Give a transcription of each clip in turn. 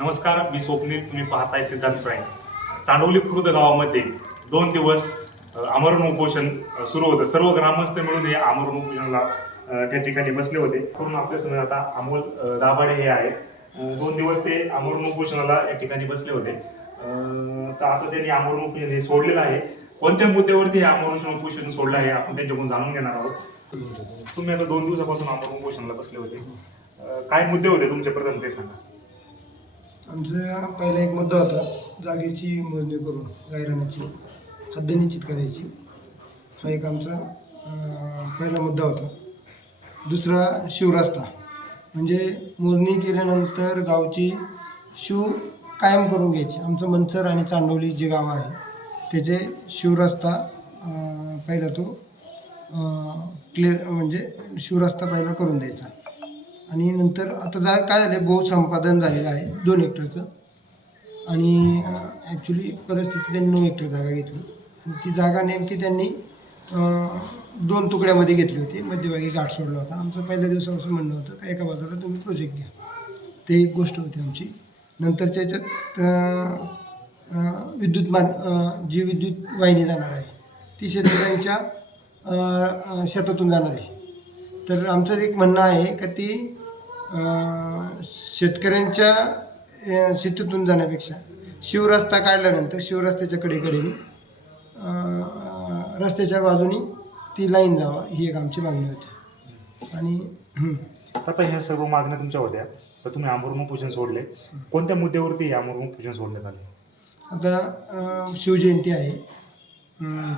नमस्कार, मी स्वप्नील. तुम्ही पाहताय सिद्धांत प्राईम. चांडवली खुर्द गावामध्ये 2 दिवस आमरण उपोषण सुरू होतं. सर्व ग्रामस्थ मिळून हे आमरण उपोषणाला त्या ठिकाणी बसले होते. करून आपल्या समोर आता अमोल दाभाडे हे आहेत. 2 दिवस ते आमरण उपोषणाला या ठिकाणी बसले होते. तर आता त्यांनी आमरण उपोषण हे सोडलेलं आहे. कोणत्या मुद्द्यावरती हे आमरण उपोषण सोडलं आहे आपण त्यांच्याकडून जाणून घेणार आहोत. तुम्ही आता 2 दिवसापासून आमरण उपोषणाला बसले होते. काय मुद्दे होते तुमचे, प्रथम ते सांगा. आमचा पहिला एक मुद्दा होता, जागेची मोजणी करून गायरानाची हद्द निश्चित करायची. हा एक आमचा पहिला मुद्दा होता. दुसरा शिवरस्ता, म्हणजे मोजणी केल्यानंतर गावची शिव कायम करून घ्यायची. आमचं मनसर आणि चांडवली जे गाव आहे त्याचे शिवरस्ता पहिला तो क्लिअर, म्हणजे शिवरस्ता पहिला करून द्यायचा. आणि नंतर आता काय झालं, बहुसंपादन झालेलं आहे 2 हेक्टरचं. आणि ॲक्च्युली परिस्थिती त्यांनी 9 हेक्टर जागा घेतली. आणि ती जागा नेमकी त्यांनी 2 तुकड्यामध्ये घेतली होती. मध्यभागी गाठ सोडला होता. आमचं पहिल्या दिवसापासून म्हणणं होतं का एका बाजूला तुम्ही प्रोजेक्ट घ्या. ते एक गोष्ट होती आमची. नंतरच्या याच्यात जी विद्युत वाहिनी जाणार आहे ती शेतकऱ्यांच्या शेतातून जाणार आहे. तर आमचं एक म्हणणं आहे का ती शेतकऱ्यांच्या शेतीतून जाण्यापेक्षा शिवरस्ता काढल्यानंतर शिवरस्त्याच्या कडेकडेने रस्त्याच्या बाजूनी ती लाईन जावा, ही एक आमची मागणी होती. आणि आता ह्या सर्व मागण्या तुमच्या होत्या, तर तुम्ही आमरण उपोषण सोडले. कोणत्या मुद्द्यावरती आमरण उपोषण सोडण्यात आले? आता शिवजयंती आहे.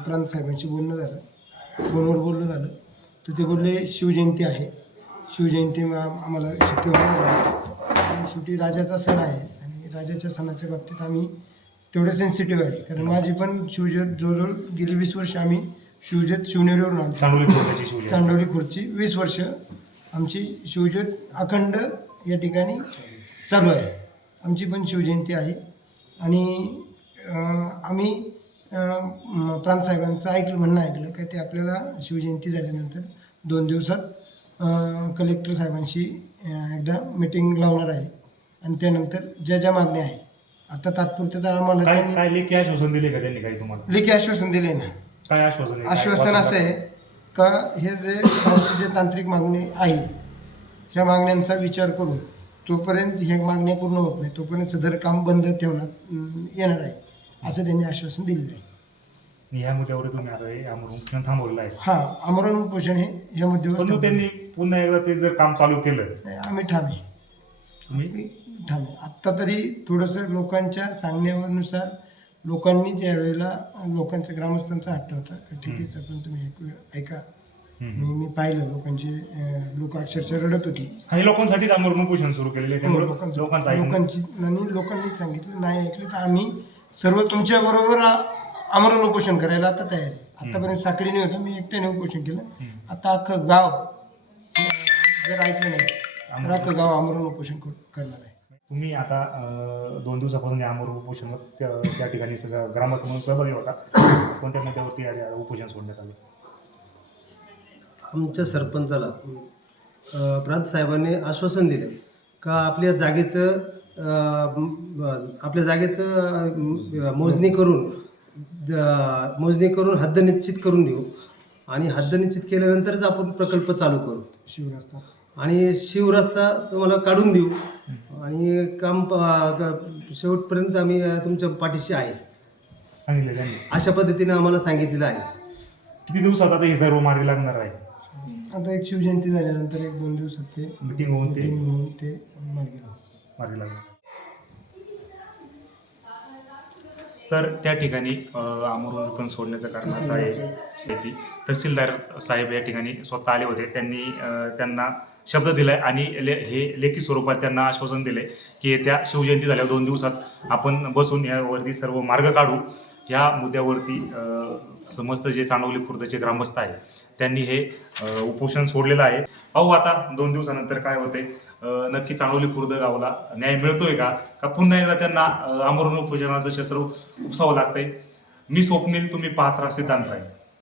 प्रांत साहेबांशी बोलणं झालं, फोनवर बोलणं झालं. तर ते बोलले शिवजयंती आहे, शिवजयंती आम्हाला शक्य होणार नाही. आणि शेवटी राजाचा सण आहे आणि राजाच्या सणाच्या बाबतीत आम्ही तेवढं सेन्सिटिव्ह आहे. कारण माझी पण शिवजत जवळजवळ गेली 20 वर्ष आम्ही शिवजत शिवनेरीवरून आणतो. चांडवली खुर्दची 20 वर्ष आमची शिवजत अखंड या ठिकाणी चालू आहे. आमची पण शिवजयंती आहे. आणि आम्ही प्रांतसाहेबांचं म्हणणं ऐकलं की ते आपल्याला शिवजयंती झाल्यानंतर 2 दिवसात कलेक्टर साहेबांशी एकदा मीटिंग लावणार आहे. आणि त्यानंतर ज्या मागण्या आहे, आता तात्पुरते तर आम्हाला काय लेखी आश्वासन दिले का त्यांनी? काही तुम्हाला लेखी आश्वासन दिले ना? काय आश्वासन? आश्वासन असं आहे का हे जे तांत्रिक मागणी आहे ह्या मागण्यांचा विचार करून तोपर्यंत ह्या मागण्या पूर्ण होत नाही तोपर्यंत सदर काम बंद ठेवण्यात येणार आहे, असं त्यांनी आश्वासन दिलेलं आहे. ह्या मुद्द्यावर तुम्ही आता हे आमरण उपोषण थांबवलेलं आहे? हां, आमरण उपोषण हे ह्या मुद्द्यावर. त्यांनी पुन्हा एकदा ते जर काम चालू केलं? आम्ही ठामे. आत्ता तरी थोडंसं लोकांच्या सांगण्यानुसार लोकांनीच यावेळेला लोकांच्या ग्रामस्थांचा हट्ट होता. ठीक आहे सर, पण तुम्ही एक वेळ ऐका. मी पाहिलं लोक अक्षरशः रडत होती. हे लोकांसाठीच आमरण उपोषण सुरू केलेलं आहे. लोकांनीच सांगितलं, नाही ऐकलं तर आम्ही सर्व तुमच्या बरोबर आमरण उपोषण करायला आता तयार आहे. आतापर्यंत साखळीने होतं, मी एकट्याने उपोषण केलं. आता अख्खं गाव जर ऐकलं नाही तर अख्खं गाव आमरण उपोषण करणार आहे. तुम्ही आता 2 दिवसापासून आमरण उपोषण त्या ठिकाणी ग्रामस्थ म्हणून सहभागी होता. कोणत्या मुद्द्यावरती उपोषण सोडण्यात आले? आमच्या सरपंचाला प्रांत साहेबांनी आश्वासन दिले का आपल्या जागेचं मोजणी करून हद्द निश्चित करून देऊ. आणि हद्द निश्चित केल्यानंतरच आपण प्रकल्प चालू करू. शिवरस्ता आणि शिवरस्ता तुम्हाला काढून देऊ. आणि काम शेवटपर्यंत आम्ही तुमच्या पाठीशी आहे सांगितलं त्यांनी. अशा पद्धतीने आम्हाला सांगितलेलं आहे. किती दिवसात आता हे सर्व मार्गी लागणार आहे? आता एक शिवजयंती झाल्यानंतर 1-2 दिवसात ते मीटिंग होऊन ते मार्गी लागणार. तर त्या ठिकाणी आमरण उपोषण सोडण्याचं कारण असं आहे की तहसीलदार साहेब या ठिकाणी स्वतः आले होते. त्यांनी त्यांना शब्द दिलाय आणि हे लेखी स्वरूपात त्यांना आश्वासन दिले की येत्या शिवजयंती झाल्यावर 2 दिवसात आपण बसून यावरती सर्व मार्ग काढू. ह्या मुद्द्यावरती समस्त जे चांडवली खुर्दचे ग्रामस्थ आहे त्यांनी हे उपोषण सोडलेलं आहे. पाहू आता 2 दिवसानंतर काय होते. नक्की चांडवली खुर्द गावाला न्याय मिळतोय का पुन्हा एकदा त्यांना आमरण उपोषणाचं शस्त्र उपसावं लागतंय? मी स्वप्नील, तुम्ही पाहत राहा सिद्धांत प्राईम.